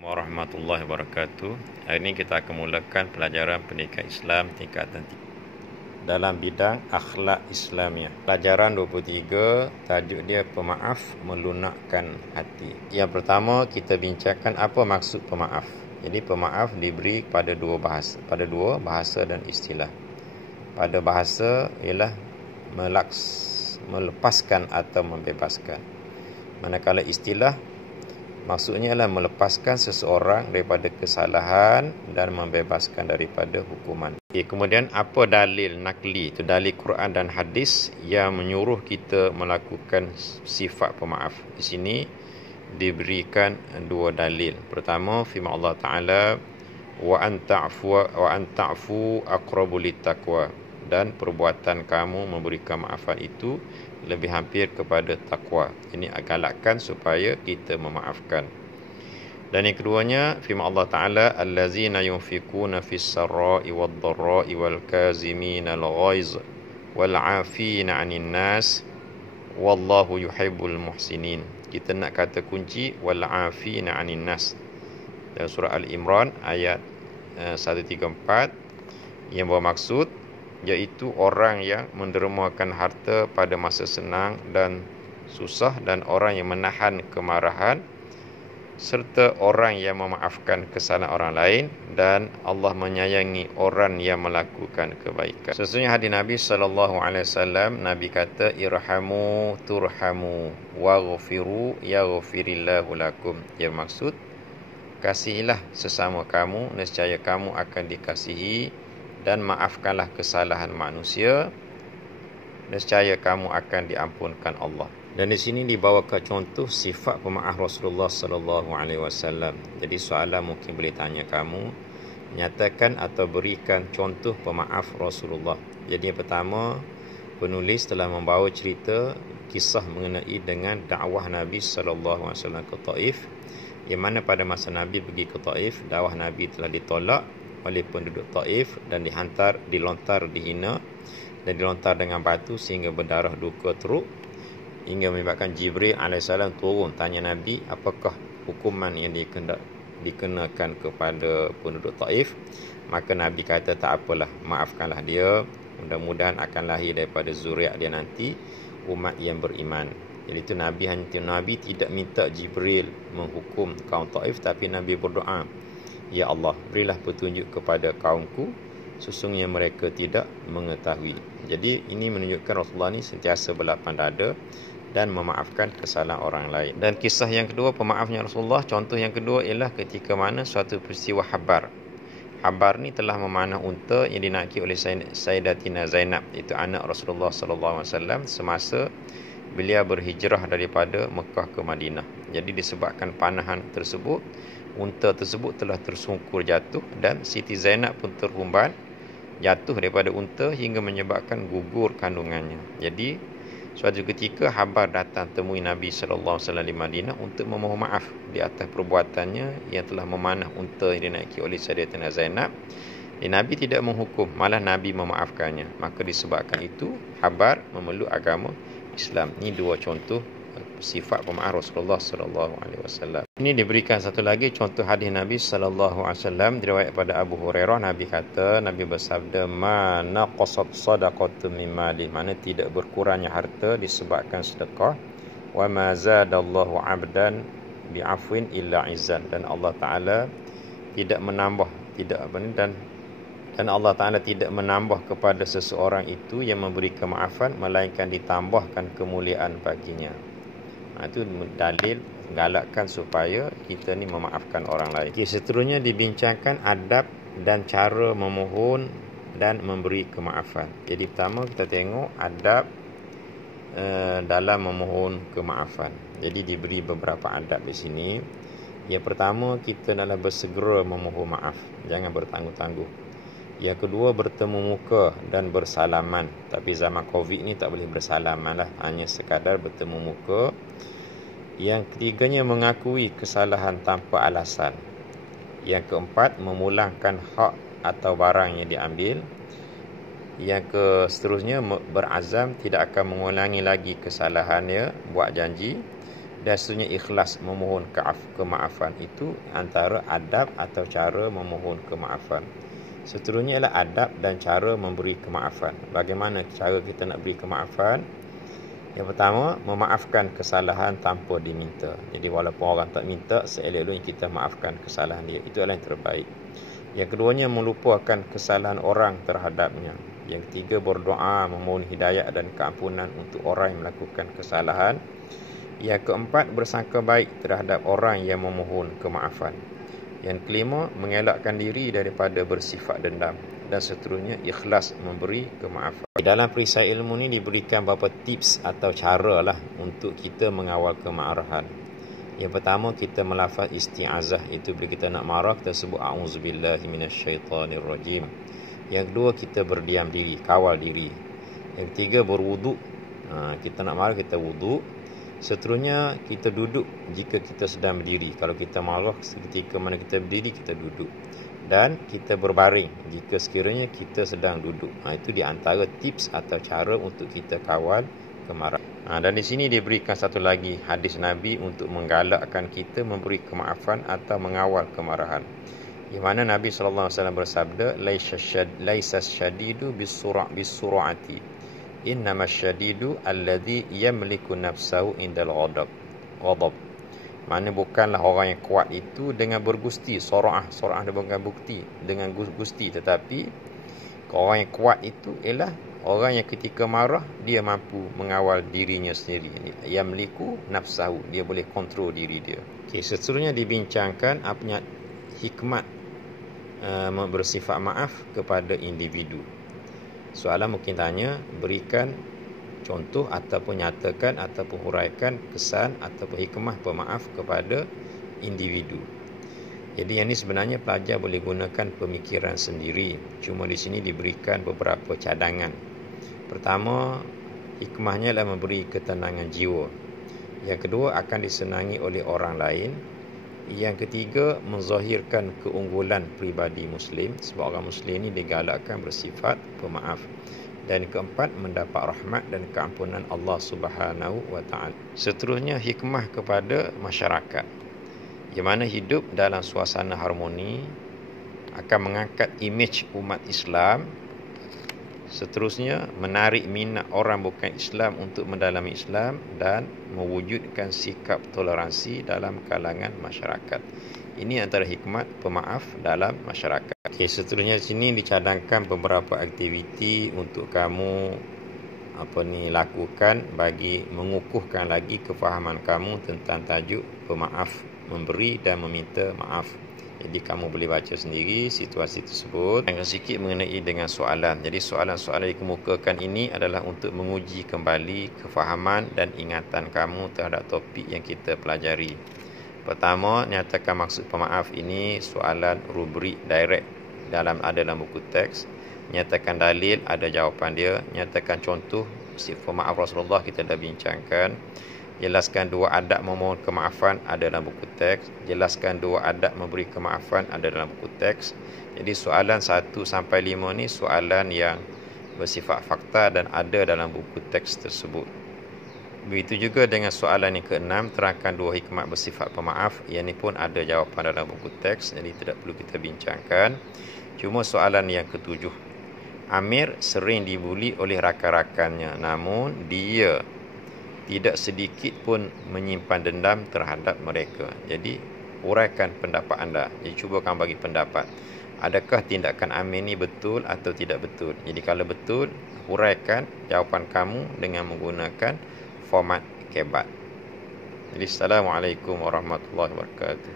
Warahmatullahi wabarakatuh. Hari ini kita akan mulakan pelajaran pendidikan Islam tingkatan 3 dalam bidang akhlak Islamiah. Pelajaran 23, tajuk dia pemaaf melunakkan hati. Yang pertama kita bincangkan apa maksud pemaaf. Jadi pemaaf diberi pada dua bahasa dan istilah. Pada bahasa ialah melepaskan atau membebaskan. Manakala istilah maksudnya adalah melepaskan seseorang daripada kesalahan dan membebaskan daripada hukuman. Kemudian apa dalil nakli, itu dalil Quran dan hadis yang menyuruh kita melakukan sifat pemaaf. Di sini diberikan dua dalil. Pertama, firman Allah Ta'ala, wa an ta'fu aqrabu littaqwa, dan perbuatan kamu memberikan maafan itu lebih hampir kepada takwa. Ini galakkan supaya kita memaafkan. Dan yang keduanya, firman Allah Ta'ala, allazina yunfikuna fis sarra'i wad dharra'i wal kazimina al ghaiz wal 'afina 'anil nas wallahu yuhibbul muhsinin. Kita nak kata kunci wal 'afina 'anil nas dalam surah Al-Imran ayat 134 yang bermaksud iaitu orang yang mendermakan harta pada masa senang dan susah, dan orang yang menahan kemarahan, serta orang yang memaafkan kesalahan orang lain, dan Allah menyayangi orang yang melakukan kebaikan. Sesungguhnya hadis Nabi SAW, Nabi kata, irhamu turhamu waghfiru yaghfirillahu lakum. Ia maksud, kasihilah sesama kamu, nescaya kamu akan dikasihi, dan maafkanlah kesalahan manusia, nescaya kamu akan diampunkan Allah. Dan di sini dibawakan contoh sifat pemaaf Rasulullah sallallahu alaihi wasallam. Jadi soalan mungkin boleh tanya kamu, nyatakan atau berikan contoh pemaaf Rasulullah. Jadi yang pertama, penulis telah membawa cerita kisah mengenai dengan dakwah Nabi sallallahu alaihi wasallam ke Taif, yang mana pada masa Nabi pergi ke Taif, dakwah Nabi telah ditolak oleh penduduk Taif dan dilontar, dihina dan dilontar dengan batu sehingga berdarah duka teruk, hingga menyebabkan Jibril AS turun tanya Nabi apakah hukuman yang dikenakan kepada penduduk Taif. Maka Nabi kata tak apalah, maafkanlah dia, mudah-mudahan akan lahir daripada zuriat dia nanti umat yang beriman. Jadi itu Nabi tidak minta Jibril menghukum kaum Taif, tapi Nabi berdoa, ya Allah, berilah petunjuk kepada kaumku, sesungguhnya mereka tidak mengetahui. Jadi ini menunjukkan Rasulullah ni sentiasa berlapang dada dan memaafkan kesalahan orang lain. Dan kisah yang kedua pemaafnya Rasulullah, contoh yang kedua ialah ketika mana suatu peristiwa habar. Habar ni telah memanah unta yang dinaiki oleh Sayyidatina Zainab, itu anak Rasulullah SAW, semasa beliau berhijrah daripada Mekah ke Madinah. Jadi disebabkan panahan tersebut, unta tersebut telah tersungkur jatuh, dan Siti Zainab pun terhumban jatuh daripada unta hingga menyebabkan gugur kandungannya. Jadi suatu ketika habar datang temui Nabi SAW di Madinah untuk memohon maaf di atas perbuatannya yang telah memanah unta yang dinaiki oleh Sayyidatina Zainab. Nabi tidak menghukum, malah Nabi memaafkannya. Maka disebabkan itu habar memeluk agama Islam. Ini dua contoh sifat pemaaf Rasulullah sallallahu alaihi wasallam. Ini diberikan satu lagi contoh hadis Nabi sallallahu alaihi wasallam, diriwayat pada Abu Hurairah. Nabi kata, Nabi bersabda, ma naqasat sadaqatu min mali, mana tidak berkurangnya harta disebabkan sedekah, wa ma zadallahu 'abdan bi'afwin illa izzan, dan Allah Taala tidak menambah dan Allah Ta'ala tidak menambah kepada seseorang itu yang memberi kemaafan, melainkan ditambahkan kemuliaan baginya. Itu dalil galakkan supaya kita ni memaafkan orang lain. Seterusnya dibincangkan adab dan cara memohon dan memberi kemaafan. Jadi pertama kita tengok adab dalam memohon kemaafan. Jadi diberi beberapa adab di sini. Yang pertama, kita adalah bersegera memohon maaf, jangan bertangguh-tangguh. Yang kedua, bertemu muka dan bersalaman. Tapi zaman Covid ni tak boleh bersalaman lah, hanya sekadar bertemu muka. Yang ketiganya, mengakui kesalahan tanpa alasan. Yang keempat, memulangkan hak atau barang yang diambil. Yang seterusnya, berazam tidak akan mengulangi lagi kesalahannya, buat janji. Dan seterusnya ikhlas memohon kemaafan. Itu antara adab atau cara memohon kemaafan. Seterusnya ialah adab dan cara memberi kemaafan. Bagaimana cara kita nak beri kemaafan? Yang pertama, memaafkan kesalahan tanpa diminta. Jadi walaupun orang tak minta, seelok-eloknya kita maafkan kesalahan dia. Itu adalah yang terbaik. Yang keduanya, melupakan kesalahan orang terhadapnya. Yang ketiga, berdoa memohon hidayah dan keampunan untuk orang yang melakukan kesalahan. Yang keempat, bersangka baik terhadap orang yang memohon kemaafan. Yang kelima, mengelakkan diri daripada bersifat dendam. Dan seterusnya, ikhlas memberi kemaafan. Dalam perisai ilmu ni diberikan beberapa tips atau cara lah untuk kita mengawal kemarahan. Yang pertama, kita melafaz isti'azah. Itu bila kita nak marah, kita sebut a'udzubillahi minasyaitanirrajim. Yang kedua, kita berdiam diri, kawal diri. Yang ketiga, berwuduk. Kita nak marah, kita wuduk. Seterusnya, kita duduk jika kita sedang berdiri. Kalau kita marah, ketika mana kita berdiri, kita duduk. Dan kita berbaring jika sekiranya kita sedang duduk. Itu di antara tips atau cara untuk kita kawal kemarahan. Dan di sini diberikan satu lagi hadis Nabi untuk menggalakkan kita memberi kemaafan atau mengawal kemarahan. Di mana Nabi SAW bersabda, laisa syadidu bisur'ati. Innama syadidu alladhi yamliku nafsahu indal ghadab. Mana bukanlah orang yang kuat itu dengan bergusti. Sora'ah dia bukan bukti dengan gusti. Tetapi orang yang kuat itu ialah orang yang ketika marah, dia mampu mengawal dirinya sendiri. Yamliku nafsahu, dia boleh kontrol diri dia. Seterusnya dibincangkan apanya hikmat bersifat maaf kepada individu. Soalan mungkin tanya, berikan contoh ataupun nyatakan ataupun huraikan kesan ataupun hikmah pemaaf kepada individu. Jadi yang ini sebenarnya pelajar boleh gunakan pemikiran sendiri. Cuma di sini diberikan beberapa cadangan. Pertama, hikmahnya adalah memberi ketenangan jiwa. Yang kedua, akan disenangi oleh orang lain. Yang ketiga, menzahirkan keunggulan pribadi Muslim. Sebab orang Muslim ini digalakkan bersifat pemaaf. Dan keempat, mendapat rahmat dan keampunan Allah Subhanahu wa Ta'ala. Seterusnya, hikmah kepada masyarakat. Yang mana hidup dalam suasana harmoni akan mengangkat imej umat Islam. Seterusnya, menarik minat orang bukan Islam untuk mendalami Islam dan mewujudkan sikap toleransi dalam kalangan masyarakat. Ini antara hikmat pemaaf dalam masyarakat. Seterusnya di sini dicadangkan beberapa aktiviti untuk kamu lakukan bagi mengukuhkan lagi kefahaman kamu tentang tajuk pemaaf, memberi dan meminta maaf. Jadi kamu boleh baca sendiri situasi tersebut. Yang sedikit mengenai dengan soalan. Jadi soalan-soalan yang dikemukakan ini adalah untuk menguji kembali kefahaman dan ingatan kamu terhadap topik yang kita pelajari. Pertama, nyatakan maksud pemaaf ini soalan rubrik direct ada dalam buku teks. Nyatakan dalil, ada jawapan dia. Nyatakan contoh pemaaf Rasulullah, kita dah bincangkan. Jelaskan dua adab memohon kemaafan, ada dalam buku teks. Jelaskan dua adab memberi kemaafan, ada dalam buku teks. Jadi soalan 1 sampai 5 ni soalan yang bersifat fakta dan ada dalam buku teks tersebut. Begitu juga dengan soalan yang ke-6, terangkan dua hikmat bersifat pemaaf. Yang ni pun ada jawapan dalam buku teks, jadi tidak perlu kita bincangkan. Cuma soalan yang ke-7, Amir sering dibuli oleh rakan-rakannya, namun dia tidak sedikit pun menyimpan dendam terhadap mereka. Jadi uraikan pendapat anda. Jadi cuba kamu bagi pendapat. Adakah tindakan Amir ni betul atau tidak betul? Jadi kalau betul, uraikan jawapan kamu dengan menggunakan format kebat. Jadi assalamualaikum warahmatullahi wabarakatuh.